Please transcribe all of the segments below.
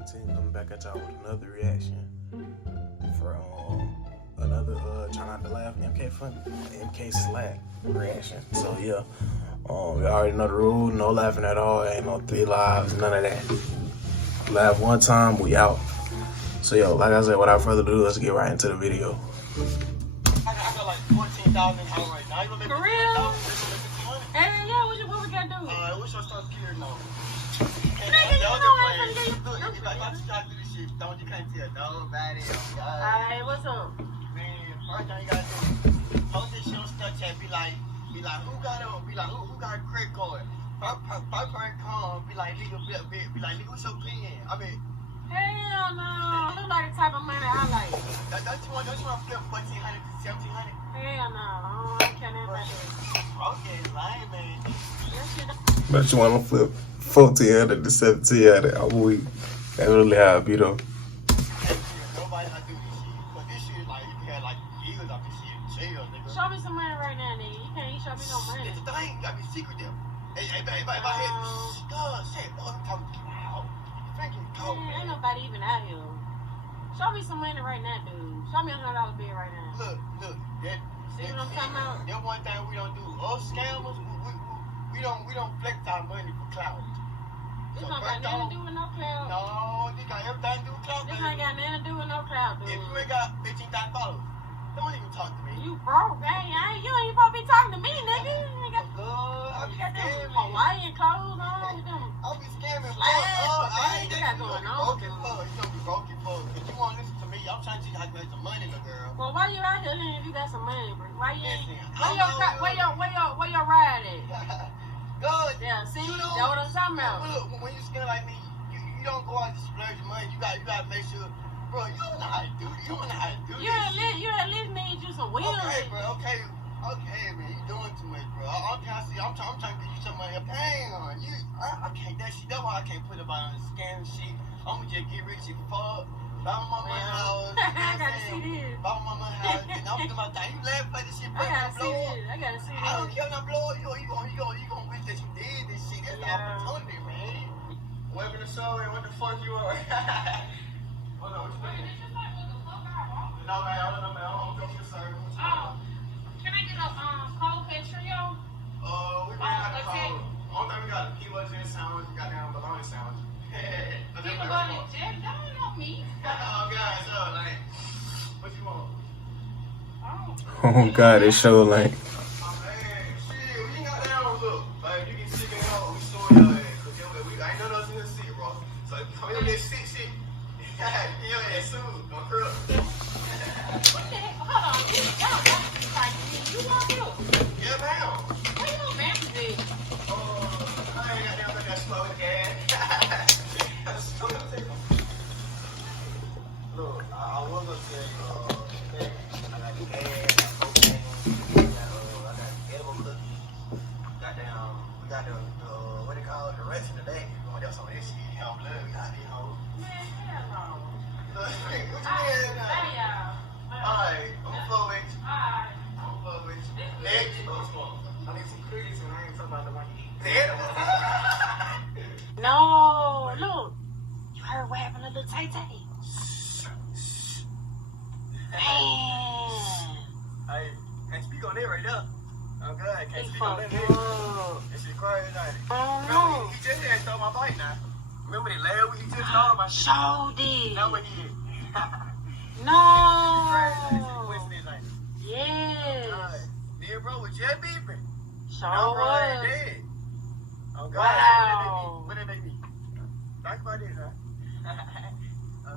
2019 coming back at y'all with another reaction for another try not to laugh MK Slack reaction. So yeah, you already know the rule, no laughing at all, ain't no 3 lives, none of that. Laugh one time, we out. So yo, like I said, without further ado, let's get right into the video. I got like 14,000 right now. You want to make for real? Hey, yeah, what we gotta do? We should start clear now. Nigga, you know what I'm gonna do? You can't tell nobody. Alright, what's up? Man, first thing you gotta do, post this shit on Snapchat, be like, who got a credit card? First person come, be like, nigga, what's your pen? I mean, hell no. Look like the type of money I like. Don't you want to flip 1,400 to 1,700? Hell no. I don't care nothing about that. Okay, lying, man. But you want to flip 1,400 to 1,700 a week. That's really how it be though. Nobody not do this shit. But this shit, like, you had like years of this shit in jail, nigga. Show me some money right now, nigga. You can't show me no money. It's the thing, you gotta be secretive. Hey, babe, if I hit, God, shit, I'm talking loud. Freaking cold, man. Ain't nobody even out here. Show me some money right now, dude. Show me $100 bill right now. Look, see what I'm talking about? That one thing we don't do. Us scammers, we don't flex our money for clout. This don't got nothing to do with no cloud. No, this got everything to do with clout. This ain't got nothing to do with no cloud, dude. If you ain't got 15,000 followers, don't even talk to me. You broke, man. You ain't even supposed to be talking to me, nigga. You got them Hawaiian clothes on. I'll be scamming. I ain't got going on. You gonna be broken, fuck. If you want to listen to me, I'm trying to see how you make some money, little girl. Well, why you out here then if you got some money, bro? Why you ain't? Where your ride at? Good. Yeah, see, that's what I'm talking about. Look, when you skin like me, you don't go out and splurge your money. You gotta make sure, bro. You don't know how to do it. You don't know how to do this. You at least need you some wheels. Okay, bro. Okay, man. You doing too much, bro. I'm trying to get you some money. Hang on, I can't. That shit. That's why I can't put it on the scam shit. I'ma just get rich and fuck. Buy my mama house. I gotta see this. Buy my mama house. And I'm doing my thing. You laugh like this shit, bro. I gotta see this. I don't care not blow. You gonna wish that you did this shit. That's the opportunity, man. Welcome to the show, and what the fuck you are? Hold on, what you thinking? No, man, I don't go to the service. Can I get a cold cut trio? We ran out of cold. Only thing we got the peanut butter sandwich. We got down bologna sandwich. Peanut butter jelly? That ain't on me. Oh, God, so, like, what you want? Oh God, it show like. Man, shit, we ain't got down, look. Like, you get sick and all, we saw your ass. Cause we ain't none of us in the city, bro. So, come here, get sick shit. Your ass soon, don't curl. What the heck? Hold on. You want you? Yeah, ma'am. What you man today? I ain't got down with that slow gas. Look, I was gonna say, I got the egg, I got cocaine, I got edible cookies, we got the what they call it, the rest of the day. Oh, that's some of this shit, you know, blood, we got these hoes. Man, hell no. Look, what you mean? Alright, I'm gonna flow with you. Next, I need some cookies and I ain't talking about the one you eat. No, look. You heard what happened to little Tay-Tay? Man. Hey, can't speak on that right now. Oh God, can't speak on that. That shit crazy, ain't it? Remember, he just had stole my bike now. Remember that last week he just stole my shit? Sure did. Know what he did? No. Crazy coincidence, ain't it? Yes. Then bro was just beeping. Sure Now bro ain't was. dead. Oh God, Wow. what did they mean? Think about this, huh?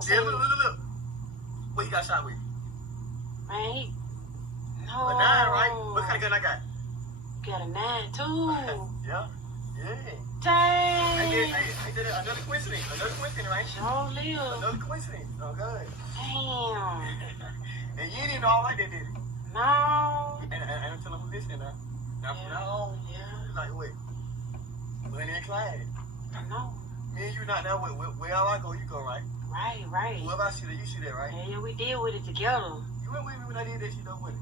Yeah, look. What he got shot with? Man, no. A 9, right? What kind of gun I got? Got a 9 too. Yeah. Dang. I did another coincidence, right? Sure live. Another coincidence. Oh God. Damn. And you didn't even know all I did it. No. And I'm telling who listening now. Now from now on, it's like, wait. Money and Clyde. I know. Me and you not now, where I go, you go, right? Right. Whoever I see that, you see that, right? Yeah, we did with it together. You went with me when I did that shit, though, with it.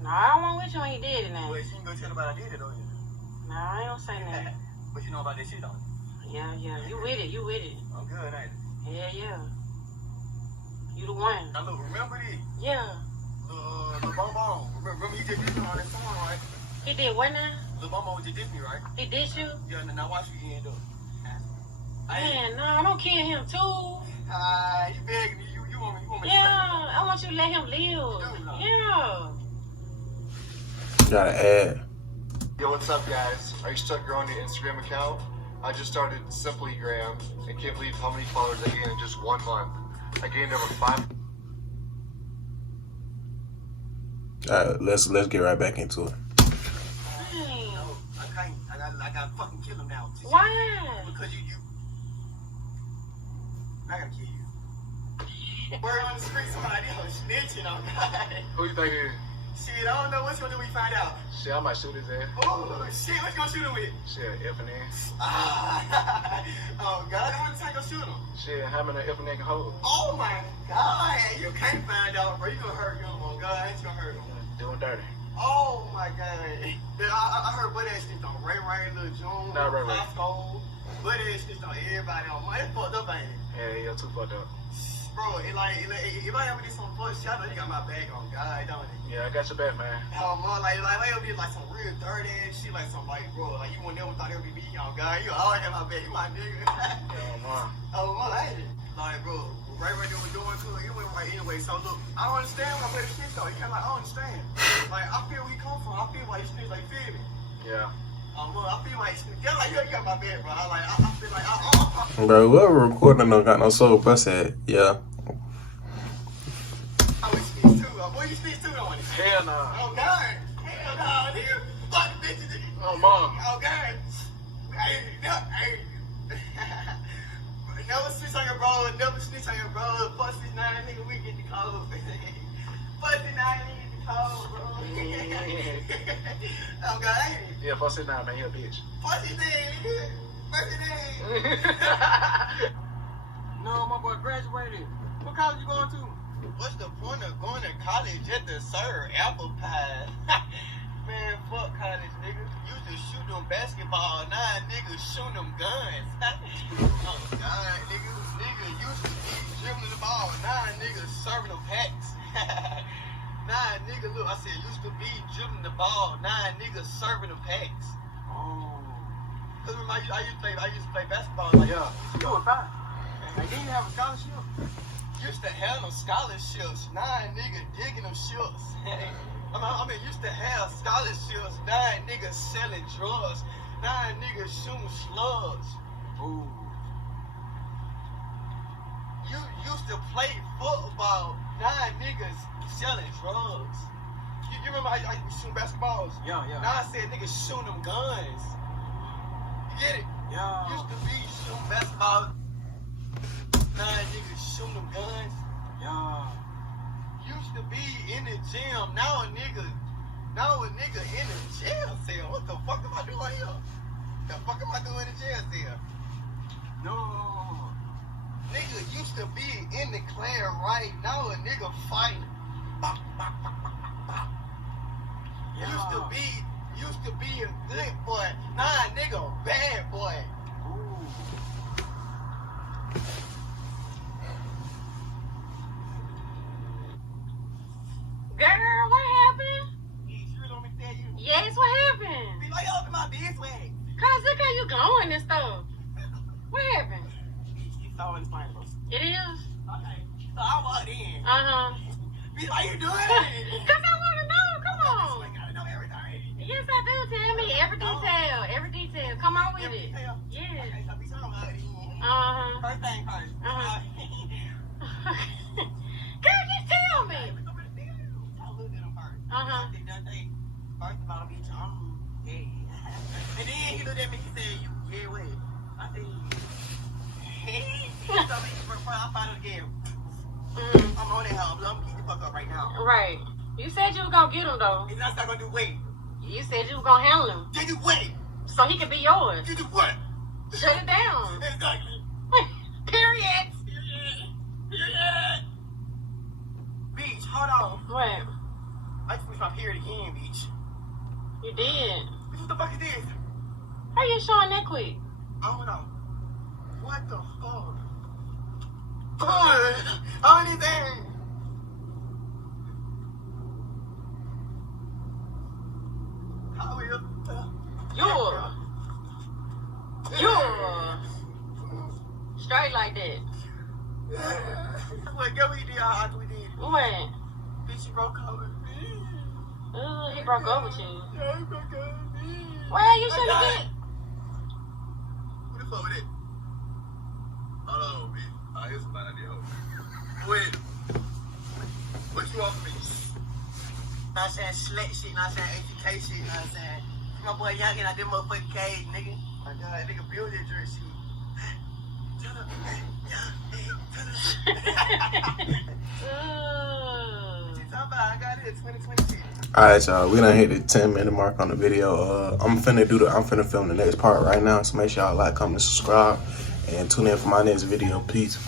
No, I don't want with you when you did it now. Well, she ain't gonna tell nobody I did it, though, yeah. No, I ain't gonna say nothing. But you know about that shit, though. Yeah, you with it. I'm good, ain't it? Yeah. You the one. Now look, remember this? Yeah. Lil Bonbon. Remember he just did me on that song, right? He did what now? Lil Bonbon just did me, right? He did you? Yeah, now watch what you end up. Man, no, I don't kill him too. You begging me. You want me to Yeah, I want you to let him live. Yeah. Gotta add. Yo, what's up, guys? Are you stuck growing your Instagram account? I just started SimplyGram and can't believe how many followers I gained in just 1 month. I gained over 5. Alright, let's get right back into it. Dang. No, I can't. I gotta fucking kill him now. Why? Because you. I gotta kill you. Word on the street, somebody else snitching on God. Who you think it is? Shit, I don't know what's gonna do when we find out. Shit, I might shoot his ass. Oh, shit, what you gonna shoot him with? Shit, F and N. Oh, God, how many times you gonna shoot him? Shit, how many F and N can hold? Oh, my God, you can't find out, bro. You gonna hurt him, oh, God, I ain't gonna hurt him. Doing dirty. Oh, my God. I heard butt ass snitched on Ray, Lil June, Not Ray. Costco. Butt ass snitched on everybody on my. It's fucked up, ain't it? Yeah, too fucked up. Bro, if I ever did some fuck shit, I know you got my back on God, don't it? Yeah, I got your back, man. Like it'll be like some real dirty ass shit, like some like, bro, like you would never thought it would be me on God. You always got my back, you my nigga. Yeah, man. Oh, man, ain't it? Like, bro, right there was doing to it, it went right anyway. So look, I don't understand when I play the shit though. You can't like, I don't understand. Like, I feel where you come from. I feel like you snitch, like, feel me? Yeah. I feel like yeah, like you got my back, bro. I feel like Bro, whoever recording don't got no soul, but I said, yeah. I was snitch too. Boy, you snitch too on it. Hell no. Oh, God. Hell no, nigga. Fuck bitches. Oh, mom. Oh, God. Hey. Never snitch on your bro. Never snitch on your bro. Fuck this 9 nigga, we get the code. Fuck this 9 nigga, get the code, bro. Oh, God, ain't it? Yeah, fuck sit down, man. He a bitch. Fuck this nigga. Fuck this nigga. No, my boy graduated. What college you going to? What's the point of going to college just to serve apple pie? Man, fuck college, nigga. You just shoot them basketball, 9 niggas shoot them guns. Oh, God, nigga. Nigga used to be dribbling the ball, 9 niggas serving them packs. 9 niggas, look, I said used to be dribbling the ball, 9 niggas serving them packs. Oh. Cause remember, I used to play basketball. Like, Yeah. You were fine. Like, didn't you have a scholarship? used to have them scholarships, 9 niggas digging them ships. I mean, used to have scholarships, 9 niggas selling drugs, 9 niggas shooting slugs. Ooh. You used to play football, 9 niggas selling drugs. You remember how I used to shoot basketballs? Yeah. Now I said niggas shooting them guns. You get it? Yeah. Used to be shooting basketballs, 9 niggas shooting them guns. Yeah. Used to be in the gym, now a nigga in the jail cell. What the fuck am I doing here? The fuck am I doing in the jail cell? No. Nigga used to be in the clan right now a nigga fighting. Bop, bop, bop, bop, bop, bop. Yeah. Used to be a good boy. Nah, nigga, bad boy. Ooh. Girl, what happened? You sure don't want me to tell you? Yes, what happened? Be like, open my bitch way. Cause look how you going and stuff. What happened? It's all in spine, bro. It is? Okay. So I walked in. Uh-huh. Be like, you doing? Cause I wanna know, come I on. gotta know everything. Yes, I do. Tell me every detail. Come on with it. Hell. Yes. Okay, so we talking about it. Uh-huh. First thing first. Uh-huh. Girl, just tell me. I looked at him first. Uh-huh. I said, "That thing, first of all, bitch, I'm gay." And then he looked at me, he said, "You gay way?" I said, so before I find out again, I'm on that hell. I'm gonna keep the fuck up right now. Right. You said you was gonna get him though. And that's not gonna do wait. You said you was gonna handle him. Did you wait? So he could be yours. Did you what? Shut it down. Exactly. Period. Beach, hold on. What? I just missed my period again, Beach. You did. Bitch, what the fuck is this? How you showing that quick? I don't know. What the fuck? On his ass. How will You're straight like that. What, get what he did, how we did. When? Bitch, you broke up with me. He broke up with you. Yeah, he broke up with me. Well, you should have been. Who the fuck with it? Hold on, bitch. Here's somebody I did hope. Wait. What you want from me? Not saying slut shit, not saying ATK shit, not saying. My boy Young and I did motherfucking cage, nigga. My God, that nigga build that dress shit. Tell her, hey, what you talking about? I got it, 2022. Alright, y'all, we done hit the 10-minute mark on the video. I'm finna film the next part right now, so make sure y'all like, comment, subscribe, and tune in for my next video. Peace.